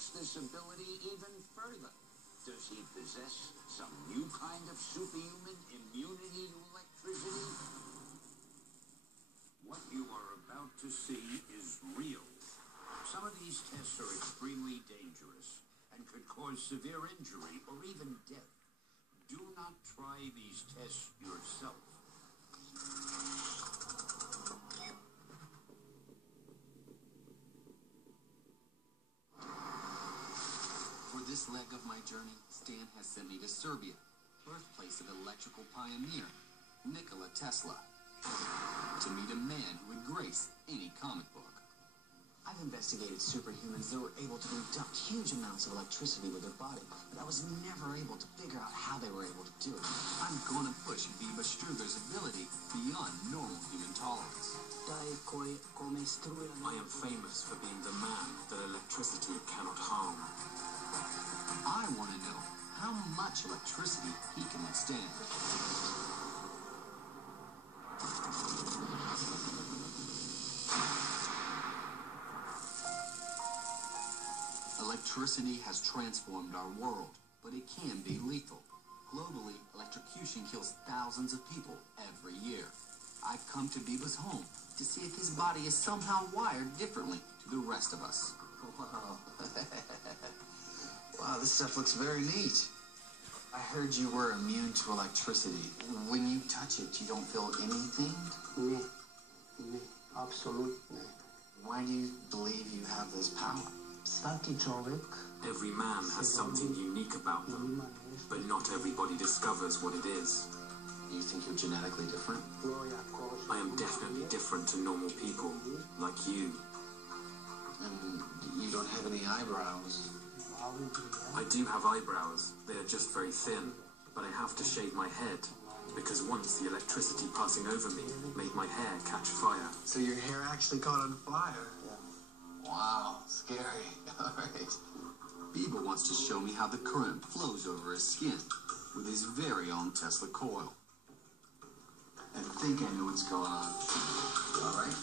takes this ability even further. Does he possess some new kind of superhuman immunity to electricity? What you are about to see is real. Some of these tests are extremely dangerous and could cause severe injury or even death. Do not try these tests yourself. For this leg of my journey, Stan has sent me to Serbia, birthplace of electrical pioneer Nikola Tesla, to meet a man who would grace any comic book. I've investigated superhumans that were able to conduct huge amounts of electricity with their body, but I was never able to figure out how they were able to do it. I'm gonna push Biba Struga's ability beyond normal human tolerance. I am famous for being the man that electricity cannot harm. I want to know how much electricity he can withstand. Electricity has transformed our world, but it can be lethal. Globally, electrocution kills thousands of people every year. I've come to Biba's home to see if his body is somehow wired differently to the rest of us. Wow. Wow, this stuff looks very neat. I heard you were immune to electricity. When you touch it, you don't feel anything? No, absolutely. Why do you believe you have this power? Every man has something unique about them, but not everybody discovers what it is. You think you're genetically different? I am definitely different to normal people, like you. And you don't have any eyebrows. I do have eyebrows. They are just very thin, but I have to shave my head, because once the electricity passing over me made my hair catch fire. So your hair actually caught on fire? Wow, scary. All right. Biba wants to show me how the current flows over his skin with his very own Tesla coil. I think I know what's going on. All right.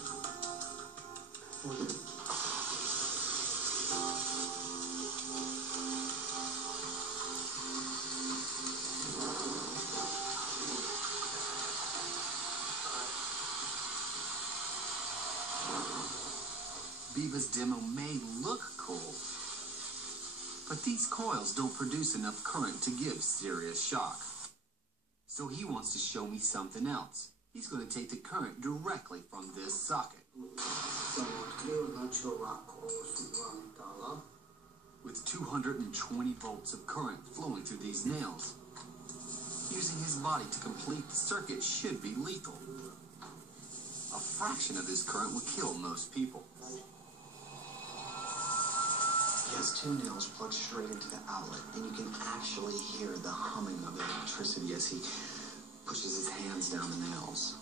Biba's demo may look cool, but these coils don't produce enough current to give serious shock. So he wants to show me something else. He's going to take the current directly from this socket. With 220 volts of current flowing through these nails, using his body to complete the circuit should be lethal. A fraction of this current would kill most people. He has two nails plugged straight into the outlet, and you can actually hear the humming of electricity as he pushes his hands down the nails.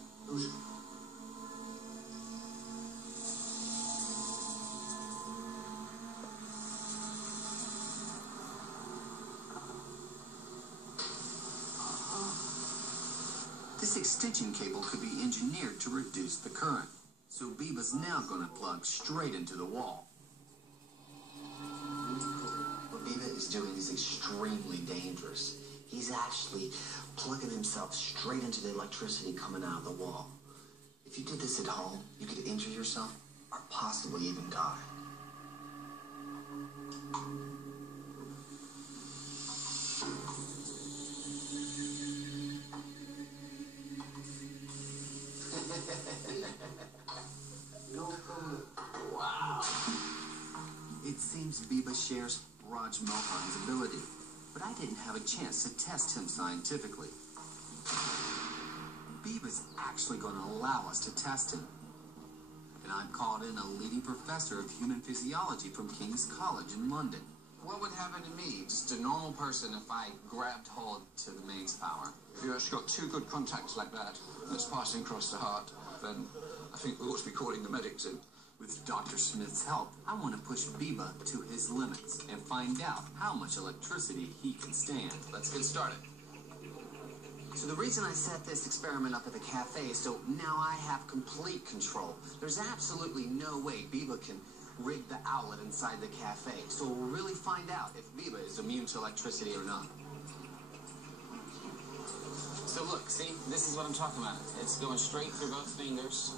This extension cable could be engineered to reduce the current, so Biba's now going to plug straight into the wall. What Biba is doing is extremely dangerous. He's actually plugging himself straight into the electricity coming out of the wall. If you did this at home, you could injure yourself or possibly even die. Wow. It seems Biba shares Raj Mohan's ability, but I didn't have a chance to test him scientifically. Biba's actually going to allow us to test him. And I've called in a leading professor of human physiology from King's College in London. What would happen to me, just a normal person, if I grabbed hold to the mains power? If you've actually got two good contacts like that, that's passing across the heart, then I think we ought to be calling the medics in. With Dr. Smith's help, I want to push Biba to his limits and find out how much electricity he can stand. Let's get started. So the reason I set this experiment up at the cafe is so now I have complete control. There's absolutely no way Biba can rig the outlet inside the cafe, so we'll really find out if Biba is immune to electricity or not. So look, see, this is what I'm talking about. It's going straight through both fingers,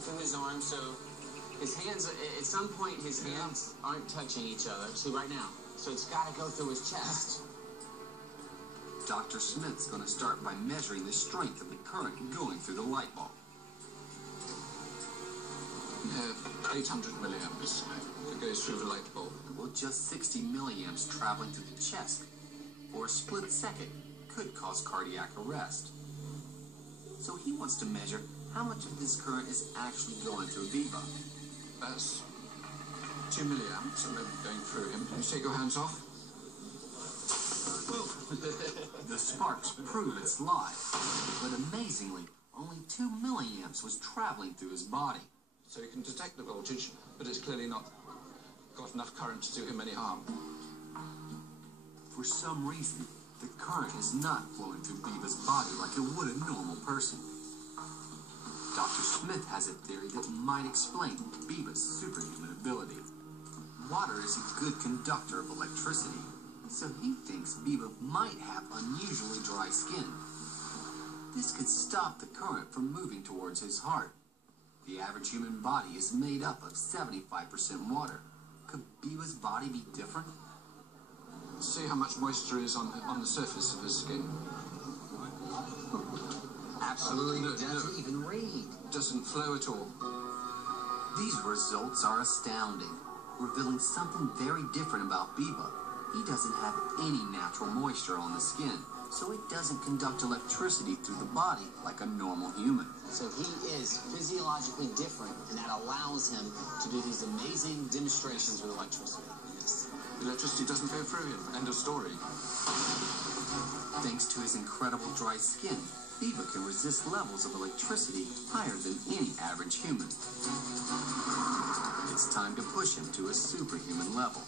through his arm, so his hands, at some point, his hands aren't touching each other. See, right now. So it's got to go through his chest. Dr. Smith's going to start by measuring the strength of the current going through the light bulb. 800 milliamps. It goes through the light bulb. Well, just 60 milliamps traveling through the chest for a split second could cause cardiac arrest. So he wants to measure how much of this current is actually going through Biba. That's 2 milliamps, and then going through him. Can you take your hands off? The sparks prove it's live, but amazingly, only 2 milliamps was traveling through his body. So you can detect the voltage, but it's clearly not got enough current to do him any harm. For some reason, the current is not flowing through Biba's body like it would a normal person. Dr. Smith has a theory that might explain Biba's superhuman ability. Water is a good conductor of electricity, so he thinks Biba might have unusually dry skin. This could stop the current from moving towards his heart. The average human body is made up of 75% water. Could Biba's body be different? See how much moisture is on the surface of his skin. Absolutely doesn't even read. Doesn't flow at all. These results are astounding, revealing something very different about Biba. He doesn't have any natural moisture on the skin, so it doesn't conduct electricity through the body like a normal human. So he is physiologically different, and that allows him to do these amazing demonstrations with electricity. Yes. Electricity doesn't go through him. End of story. Thanks to his incredible dry skin, Biba can resist levels of electricity higher than any average human. It's time to push him to a superhuman level.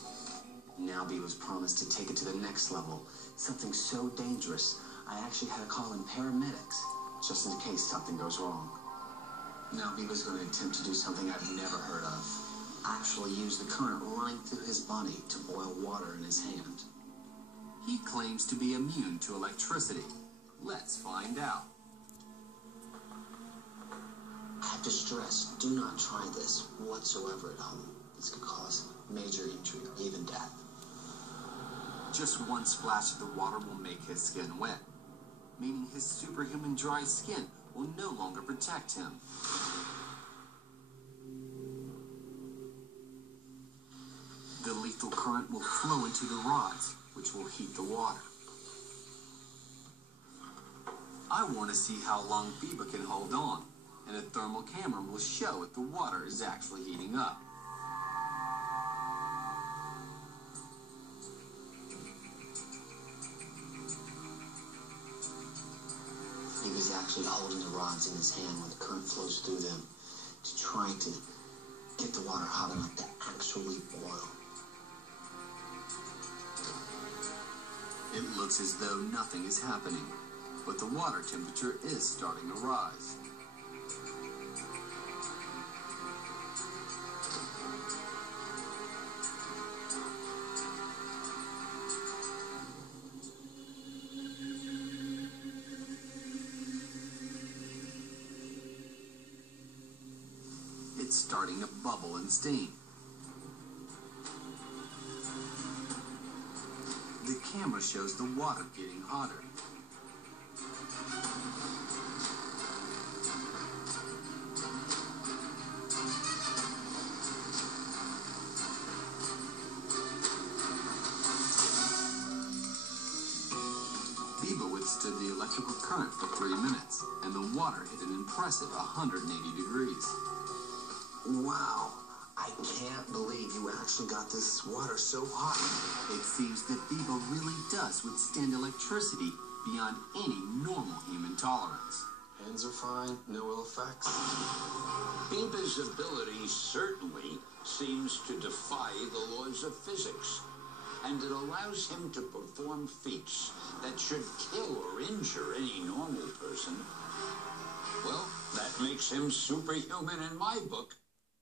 Now Biba's promised to take it to the next level. Something so dangerous, I actually had to call in paramedics, just in case something goes wrong. Now Biba's going to attempt to do something I've never heard of. Actually use the current running through his body to boil water in his hand. He claims to be immune to electricity. Let's find out. I have to stress, do not try this whatsoever at home. This could cause major injury or even death. Just one splash of the water will make his skin wet, meaning his superhuman dry skin will no longer protect him. The lethal current will flow into the rods, which will heat the water. I want to see how long Biba can hold on, and a thermal camera will show if the water is actually heating up. Biba's actually holding the rods in his hand when the current flows through them to try to get the water hot enough to actually boil. It looks as though nothing is happening, but the water temperature is starting to rise. It's starting to bubble and steam. The camera shows the water getting hotter. Biba withstood the electrical current for 3 minutes, and the water hit an impressive 180 degrees. Wow, I can't believe you actually got this water so hot. It seems that Biba really does withstand electricity beyond any normal human tolerance. Hands are fine, no ill effects. Biba's ability certainly seems to defy the laws of physics, and it allows him to perform feats that should kill or injure any normal person. Well, that makes him superhuman in my book.